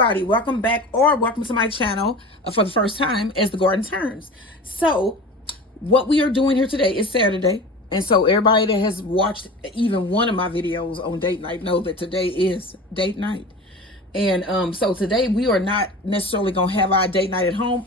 everybody, welcome back or welcome to my channel for the first time as the garden turns. So what we are doing here today is Saturday, and so everybody that has watched even one of my videos on date night know that today is date night. And so today we are not necessarily gonna have our date night at home.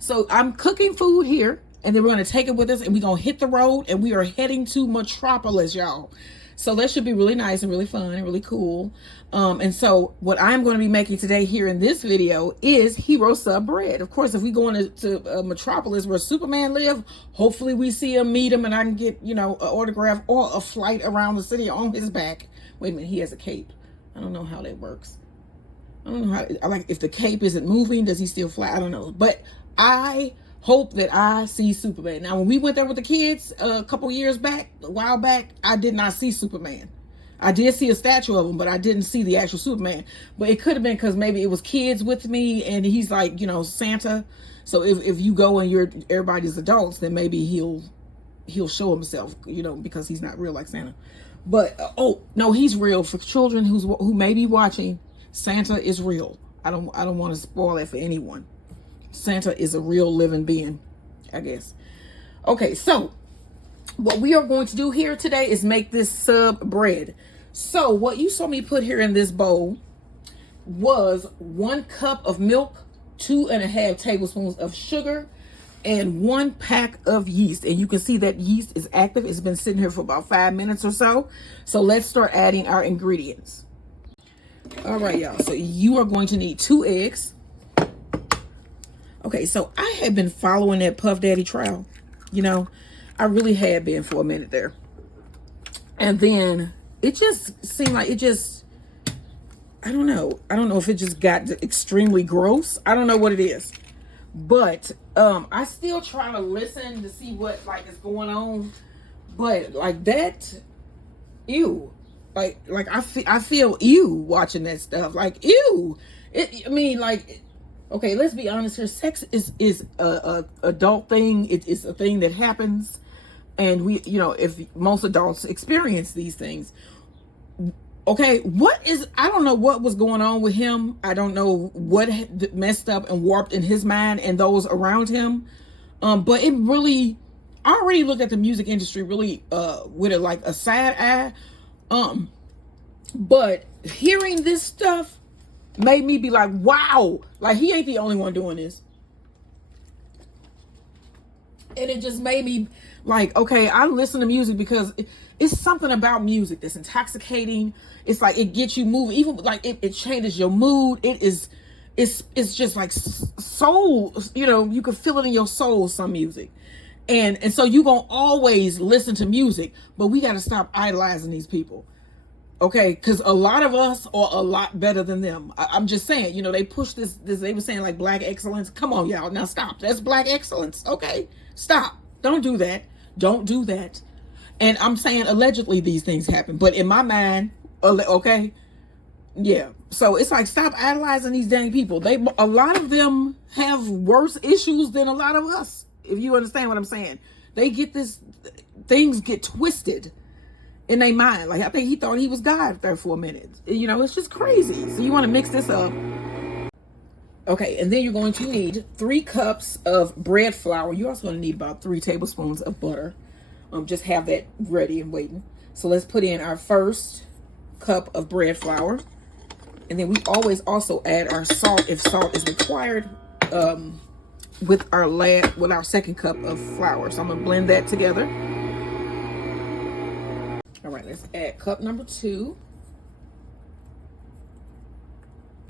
So I'm cooking food here, and then we're gonna take it with us, and we're gonna hit the road, and we are heading to Metropolis, y'all. So that should be really nice and really fun and really cool. And so what I'm going to be making today here in this video is Hero Sub bread. Of course, if we go into Metropolis where Superman live, hopefully we see him, meet him, and I can get, you know, an autograph or a flight around the city on his back. Wait a minute, he has a cape. I don't know how that works. I don't know how, like, if the cape isn't moving, does he still fly? I don't know. But I hope that I see Superman. Now, when we went there with the kids a while back, I did not see Superman. I did see a statue of him, but I didn't see the actual Superman. But it could have been because maybe it was kids with me, and he's like, you know, Santa. So if you go and everybody's adults, then maybe he'll show himself, you know, because he's not real like Santa. But oh no, he's real. For children who may be watching, Santa is real. I don't want to spoil it for anyone. Santa is a real living being, I guess. Okay, so what we are going to do here today is make this sub bread. So what you saw me put here in this bowl was 1 cup of milk, 2.5 tablespoons of sugar, and 1 pack of yeast. And you can see that yeast is active. It's been sitting here for about 5 minutes or so. So let's start adding our ingredients. All right, y'all. So you are going to need 2 eggs. Okay, so I had been following that Puff Daddy trial. You know, I really had been for a minute there. And then it just seemed like I don't know. I don't know if it just got extremely gross. I don't know what it is. But I still try to listen to see what like is going on. But like that, ew. Like I feel ew watching that stuff. Like ew. I mean, like, okay, let's be honest here. Sex is a adult thing. It is a thing that happens, and we, you know, if most adults experience these things. Okay, I don't know what was going on with him. I don't know what messed up and warped in his mind and those around him. But it really, I already look at the music industry really with a side eye. But hearing this stuff made me be like, wow, like he ain't the only one doing this. And it just made me like, okay, I listen to music because it's something about music that's intoxicating. It's like it gets you moving, even like it changes your mood. It's just like soul, you know, you can feel it in your soul, some music. And so you're gonna always listen to music, but we gotta stop idolizing these people. Okay, because a lot of us are a lot better than them. I'm just saying, you know, they push this, they were saying like black excellence. Come on, y'all. Now stop. That's black excellence. Okay, stop. Don't do that. Don't do that. And I'm saying allegedly these things happen. But in my mind, okay, yeah. So it's like, stop idolizing these dang people. A lot of them have worse issues than a lot of us. If you understand what I'm saying. They get things get twisted in their mind. Like, I think he thought he was God there for a minute. You know, it's just crazy. So you want to mix this up. Okay, and then you're going to need 3 cups of bread flour. You're also going to need about 3 tablespoons of butter. Just have that ready and waiting. So let's put in our first cup of bread flour. And then we always also add our salt if salt is required with our second cup of flour. So I'm going to blend that together. All right, let's add cup number 2.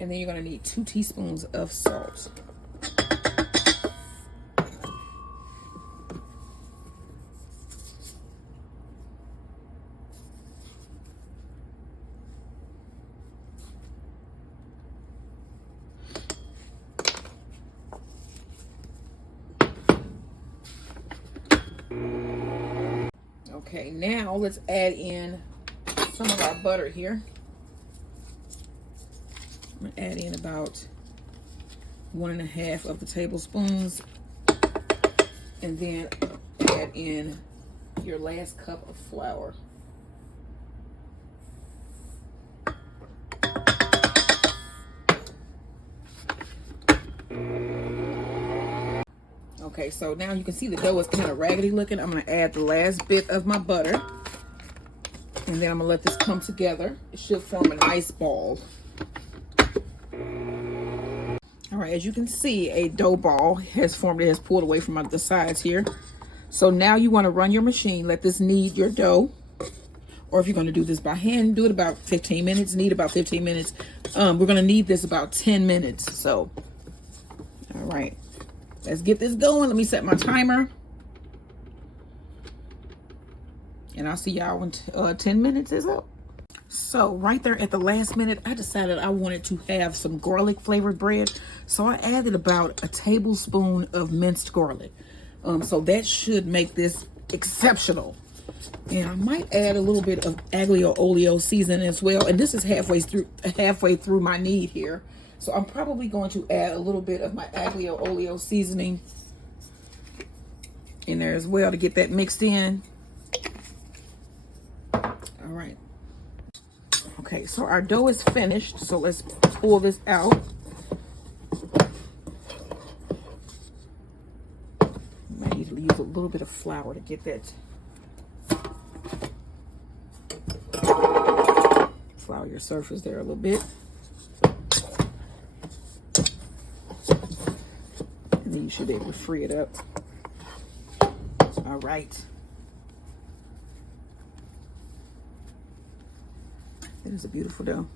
And then you're going to need 2 teaspoons of salt. Okay, now let's add in some of our butter here. I'm gonna add in about 1.5 of the tablespoons, and then add in your last cup of flour. Okay, so now you can see the dough is kind of raggedy looking. I'm gonna add the last bit of my butter. And then I'm gonna let this come together. It should form a nice ball. All right, as you can see, a dough ball has formed. It has pulled away from the sides here. So now you want to run your machine. Let this knead your dough. Or if you're going to do this by hand, do it about 15 minutes. Knead about 15 minutes. We're going to knead this about 10 minutes. So, all right. Let's get this going. Let me set my timer. And I'll see y'all when 10 minutes is up. So right there at the last minute, I decided I wanted to have some garlic flavored bread. So I added about a tablespoon of minced garlic. So that should make this exceptional. And I might add a little bit of Aglio Olio seasoning as well. And this is halfway through my knead here. So I'm probably going to add a little bit of my Aglio Olio seasoning in there as well to get that mixed in. All right. Okay, so our dough is finished. So let's pull this out. Might need to use a little bit of flour to get that. Flour your surface there a little bit. And then you should be able to free it up. All right. It is a beautiful dough.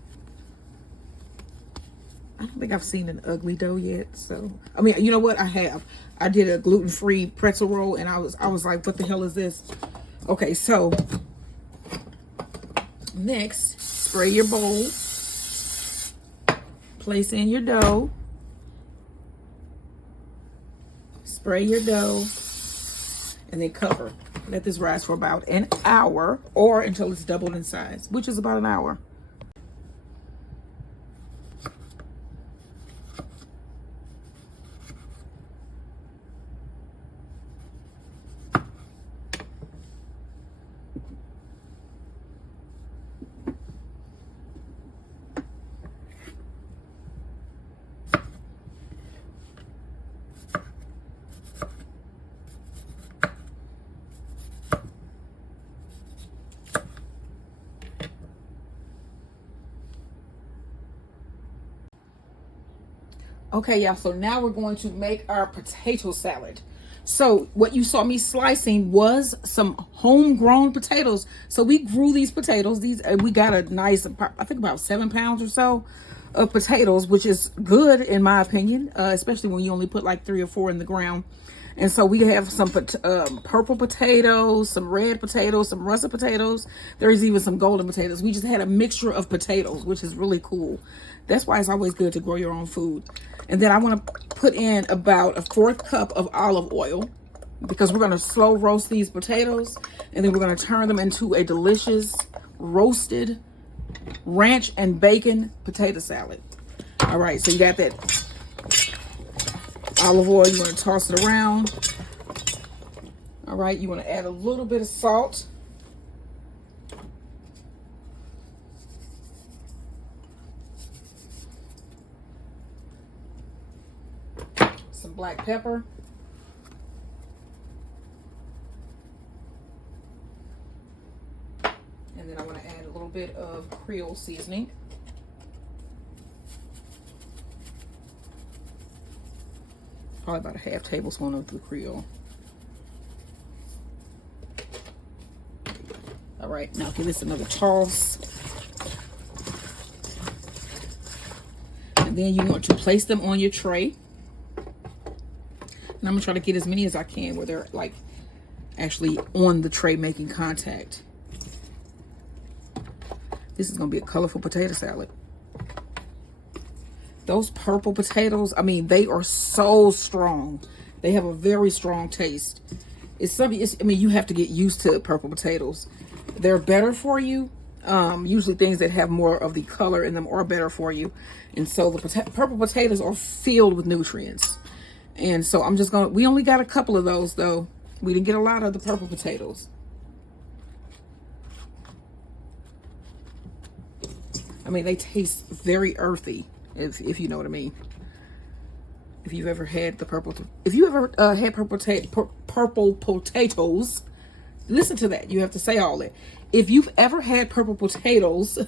I don't think I've seen an ugly dough yet. So, I mean, you know what? I have. I did a gluten-free pretzel roll, and I was like, what the hell is this? Okay, so next, spray your bowl. Place in your dough. Spray your dough. And then cover. Let this rise for about an hour or until it's doubled in size, which is about an hour. Okay, y'all, so now we're going to make our potato salad. So what you saw me slicing was some homegrown potatoes. So we grew these potatoes. We got a nice, I think about 7 pounds or so of potatoes, which is good in my opinion, especially when you only put like 3 or 4 in the ground. And so we have some purple potatoes, some red potatoes, some russet potatoes. There's even some golden potatoes. We just had a mixture of potatoes, which is really cool. That's why it's always good to grow your own food. And then I want to put in about 1/4 cup of olive oil because we're going to slow roast these potatoes. And then we're going to turn them into a delicious roasted ranch and bacon potato salad. All right, so you got that olive oil. You want to toss it around. All right, you want to add a little bit of salt. Some black pepper. And then I want to add a little bit of Creole seasoning. Probably about a 1/2 tablespoon of the Creole. All right, now give this another toss. And then you want to place them on your tray. And I'm gonna try to get as many as I can where they're like actually on the tray making contact. This is gonna be a colorful potato salad. Those purple potatoes, I mean, they are so strong. They have a very strong taste. I mean, you have to get used to purple potatoes. They're better for you. Usually things that have more of the color in them are better for you. And so the purple potatoes are filled with nutrients. And so I'm just we only got a couple of those though. We didn't get a lot of the purple potatoes. I mean, they taste very earthy, if you know what I mean. If you've ever had the if you ever had purple potatoes, listen to that. You have to say all that. If you've ever had purple potatoes,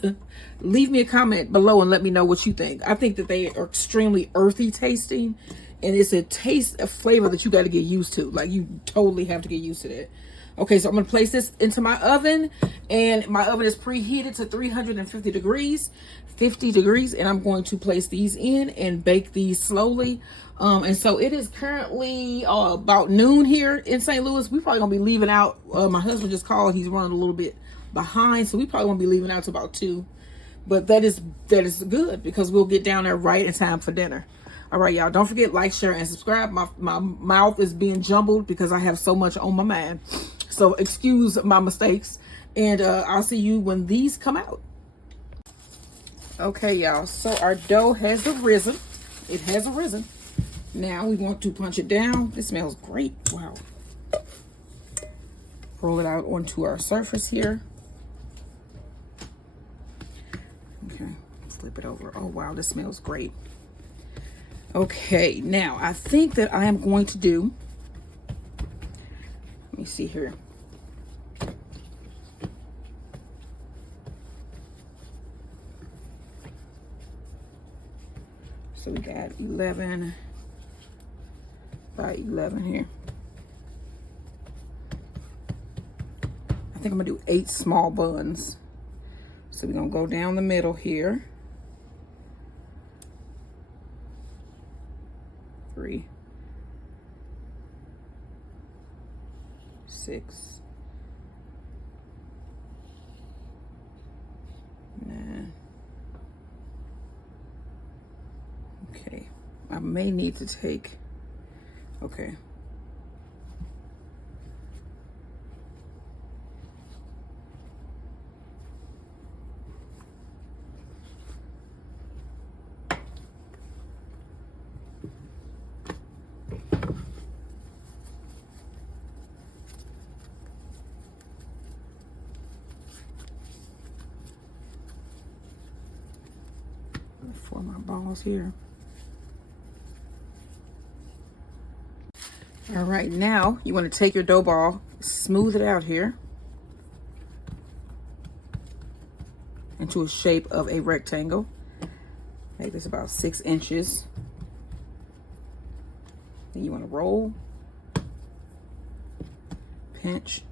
leave me a comment below and let me know what you think. I think that they are extremely earthy tasting, and it's a flavor that you got to get used to. Like, you totally have to get used to that. Okay, so I'm going to place this into my oven, and my oven is preheated to 350 degrees, 50 degrees, and I'm going to place these in and bake these slowly. And so it is currently about noon here in St. Louis. We probably going to be leaving out. My husband just called. He's running a little bit behind, so we probably won't be leaving out to about 2. But that is good, because we'll get down there right in time for dinner. All right, y'all, don't forget, like, share, and subscribe. My mouth is being jumbled because I have so much on my mind, so excuse my mistakes, and I'll see you when these come out. Okay, y'all, so our dough has arisen. It has arisen. Now we want to punch it down. It smells great. Wow. Roll it out onto our surface here. Okay, flip it over. Oh wow, this smells great. Okay, now I think that I am going to do, let me see here. So we got 11 by 11 here. I think I'm gonna do 8 small buns. So we're gonna go down the middle here. 3, 6, 9. Okay, I may need to take, okay. For my balls here. All right, now you want to take your dough ball, smooth it out here into a shape of a rectangle. Make this about 6 inches. Then you want to roll, pinch,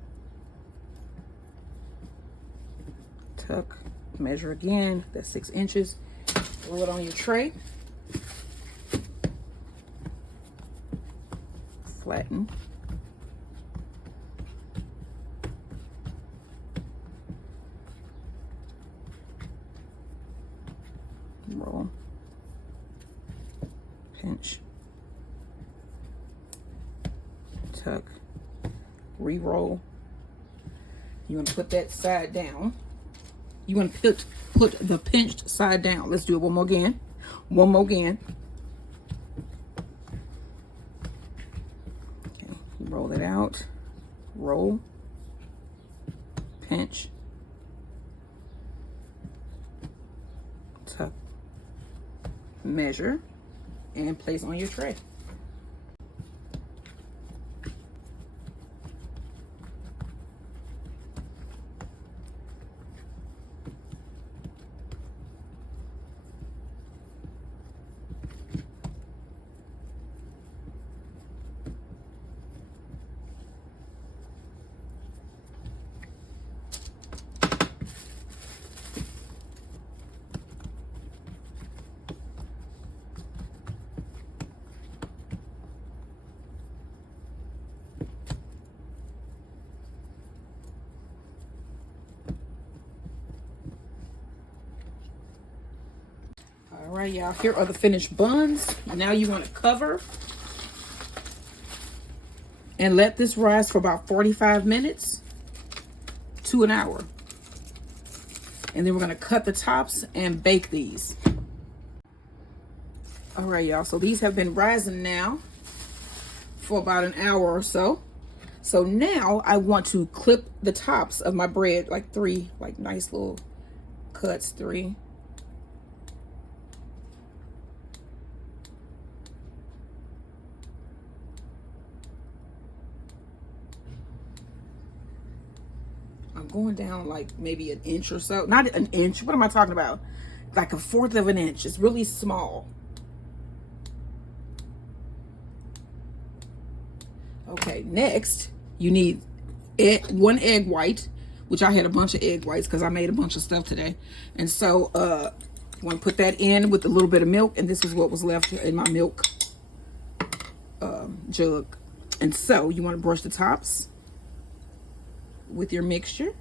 tuck, measure again. That's 6 inches. Roll it on your tray. Flatten. Roll. Pinch. Tuck. Re-roll. You want to put that side down. You want to put the pinched side down. Let's do it one more again. One more again. Okay, roll it out. Roll. Pinch. Tuck. Measure. And place on your tray. All right, y'all, here are the finished buns. Now you want to cover and let this rise for about 45 minutes to an hour. And then we're going to cut the tops and bake these. All right, y'all, so these have been rising now for about an hour or so. So now I want to clip the tops of my bread, like 3, like nice little cuts, 3. I'm going down like maybe an inch or so. Not an inch. What am I talking about? Like 1/4 of an inch. It's really small. Okay, next you need 1 egg white, which I had a bunch of egg whites because I made a bunch of stuff today. And so you want to put that in with a little bit of milk, and this is what was left in my milk jug. And so you want to brush the tops with your mixture.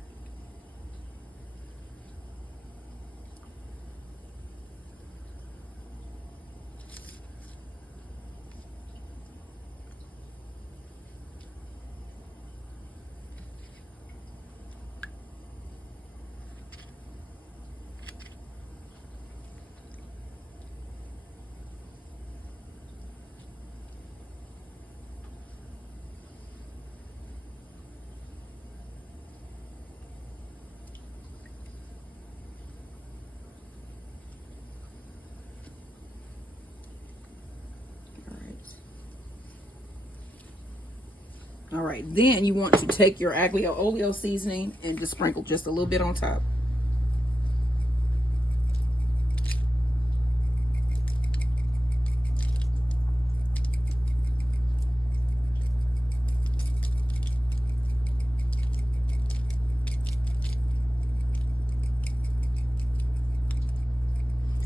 All right, then you want to take your Aglio Olio seasoning and just sprinkle just a little bit on top.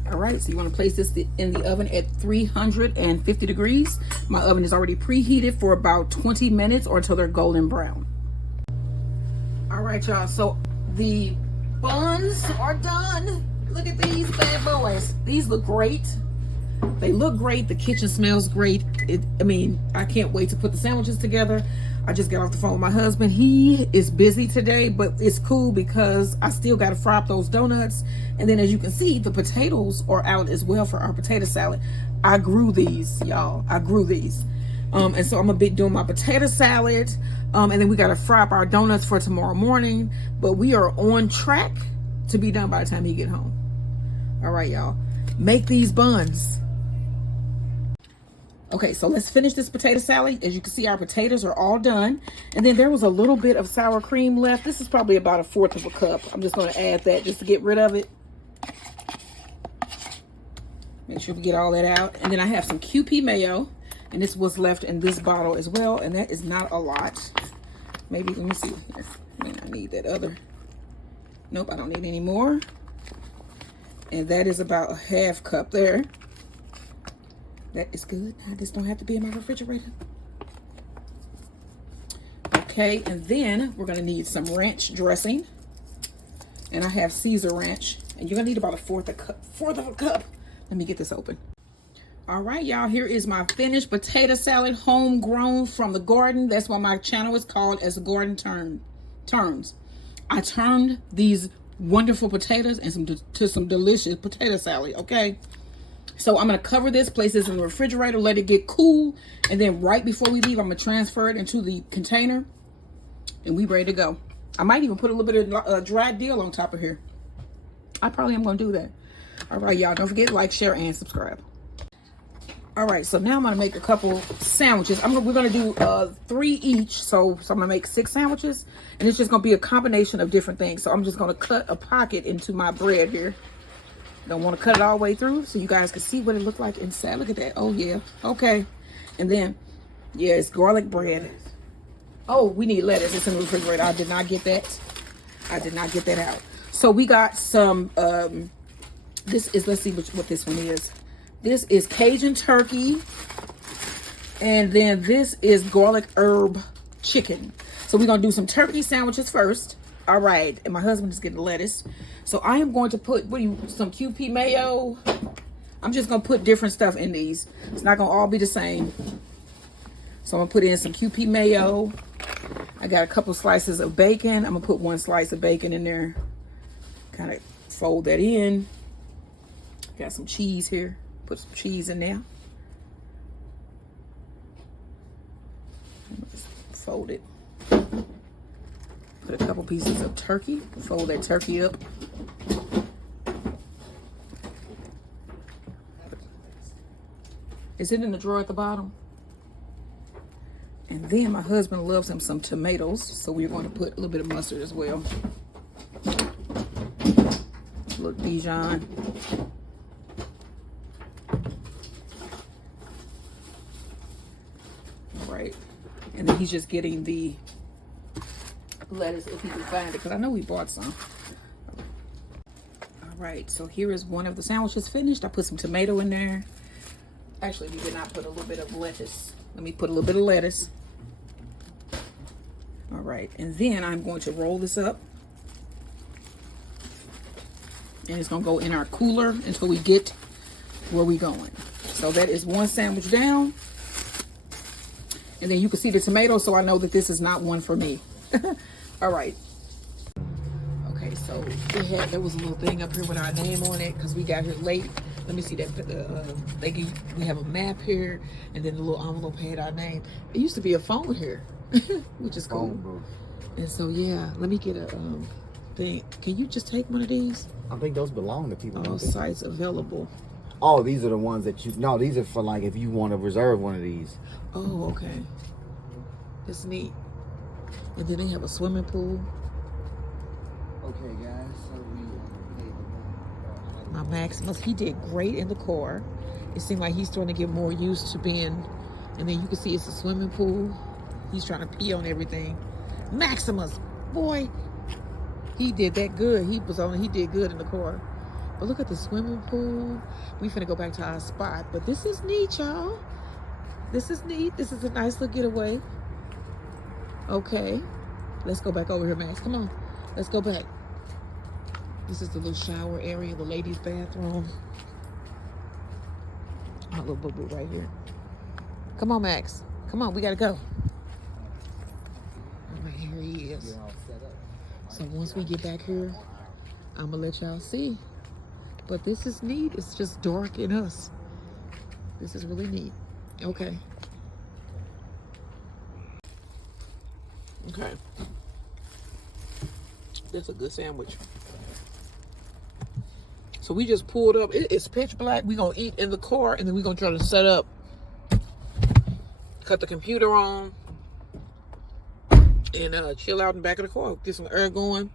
All right, so you want to place this in the oven at 350 degrees. My oven is already preheated for about 20 minutes or until they're golden brown. All right, y'all, so the buns are done. Look at these bad boys. These look great. They look great. The kitchen smells great. I mean, I can't wait to put the sandwiches together. I just got off the phone with my husband. He is busy today, but it's cool because I still got to fry up those donuts. And then as you can see, the potatoes are out as well for our potato salad. I grew these, y'all. I grew these. And so I'm gonna be doing my potato salad. And then we got to fry up our donuts for tomorrow morning. But we are on track to be done by the time he get home. All right, y'all. Make these buns. Okay, so let's finish this potato salad. As you can see, our potatoes are all done. And then there was a little bit of sour cream left. This is probably about 1/4 of a cup. I'm just going to add that just to get rid of it. Make sure we get all that out. And then I have some QP mayo. And this was left in this bottle as well. And that is not a lot. Maybe, let me see here. I mean, I need that other. Nope, I don't need any more. And that is about 1/2 cup there. That is good. I just don't have to be in my refrigerator. Okay, and then we're gonna need some ranch dressing. And I have Caesar ranch. And you're gonna need about 1/4 of a cup. Let me get this open. All right, y'all, here is my finished potato salad, homegrown from the garden. That's why my channel is called as the Garden Turns. I turned these wonderful potatoes to some delicious potato salad, okay? So I'm going to cover this, place this in the refrigerator, let it get cool. And then right before we leave, I'm going to transfer it into the container. And we ready to go. I might even put a little bit of dried dill on top of here. I probably am going to do that. All right, y'all. Don't forget to like, share, and subscribe. All right, so now I'm going to make a couple sandwiches. We're going to do 3 each. So I'm going to make 6 sandwiches. And it's just going to be a combination of different things. So I'm just going to cut a pocket into my bread here. Don't want to cut it all the way through so you guys can see what it looked like inside. Look at that. Oh, yeah. Okay. And then, yeah, it's garlic bread. Oh, we need lettuce. It's in the refrigerator. I did not get that. I did not get that out. So we got some, this is, let's see what this one is. This is Cajun turkey. And then this is garlic herb chicken. So we're going to do some turkey sandwiches first. All right. And my husband is getting lettuce. So I am going to put, some QP mayo. I'm just going to put different stuff in these. It's not going to all be the same. So I'm going to put in some QP mayo. I got a couple slices of bacon. I'm going to put 1 slice of bacon in there. Kind of fold that in. Got some cheese here. Put some cheese in there. Just fold it. Put a couple pieces of turkey. Fold that turkey up. Is it in the drawer at the bottom? And then my husband loves him some tomatoes, so we're going to put a little bit of mustard as well. Look, Dijon. All right. And then he's just getting the lettuce if he can find it, because I know we bought some. All right, so here is one of the sandwiches finished. I put some tomato in there. Actually, we did not put a little bit of lettuce. Let me put a little bit of lettuce. All right, and then I'm going to roll this up. And it's gonna go in our cooler until we get where we're going. So that is one sandwich down. And then you can see the tomato, so I know that this is not one for me. All right. Okay, so there was a little thing up here with our name on it because we got here late. Let me see that. We have a map here, and then the little envelope had our name. It used to be a phone here, which is cool. And so yeah, let me get a thing. Can you just take one of these? I think those belong to people. All sites available. Oh, these are the ones that you... No, these are for like if you want to reserve one of these. Oh, okay. That's neat. And then they have a swimming pool. Okay, guys. So my Maximus, he did great in the car. It seemed like he's starting to get more used to being... And then you can see it's a swimming pool. He's trying to pee on everything. Maximus, boy, he did that good. He did good in the car. But look at the swimming pool. We finna go back to our spot. But this is neat, y'all. This is neat. This is a nice little getaway. Okay. Let's go back over here, Max. Come on. Let's go back. This is the little shower area, the ladies' bathroom. Our little boo-boo right here. Come on, Max. Come on, we gotta go. All right, here he is. So once we get back here, I'm gonna let y'all see. But this is neat. It's just dark in us. This is really neat. Okay. Okay. That's a good sandwich. So we just pulled up. It's pitch black. We're going to eat in the car, and then we're going to try to set up, cut the computer on, and chill out in the back of the car. Get some air going.